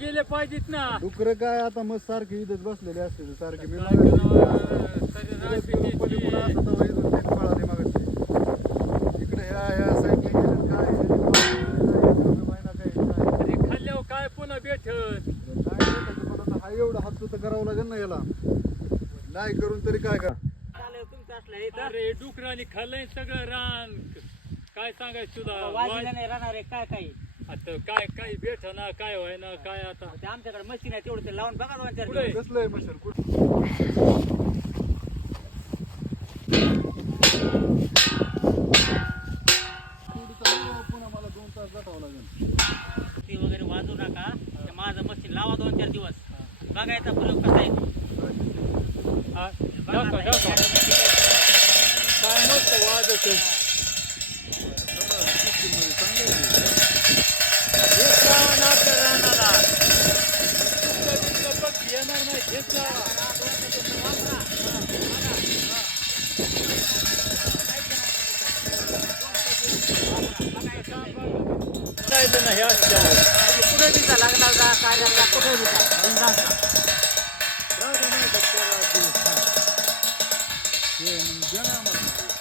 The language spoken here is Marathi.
गेले पाहिजेत ना. डुकर काय आता मग सारखे इथंच बसलेले असते सारखे मी इकडे ह्या साईडला गेले काय अरे खाल्ल्यावर काय पुन्हा भेटत. हा एवढा हात तर करावं लागेल ना याला नाही करून तरी काय का अरे डुकराने खाल्लंय सगळं रान. काय सांगायचं तुला वाजीला नाही राहणार आहे काय काही. आता काय काय भेट ना काय व्हाय ना काय आता. ते आमच्याकडे मशीन आहे तेवढं ते लावून बघा दोन चार पुढे. दिवस. कसलं आहे मशीन कुठं पुन्हा मला 2 तास जाटावं लागेल. ते वगैरे वाजू नका ते माझं मशीन लावा 2-4 दिवस बघायचा प्रयोग कसा आहे. हा, दाखव, दाखव. काय नसतं वाजत. हेच लावा ना आपल्या रानाला. दुसरं पक्षी येणार नाही. हेच लावा. जायचं नाही असल्यावर. कुठे दिसा लागला का काय लागला कुठे दिसा. राहू दे नाही का त्याला ते. हे मग द्या ना आम्हाला.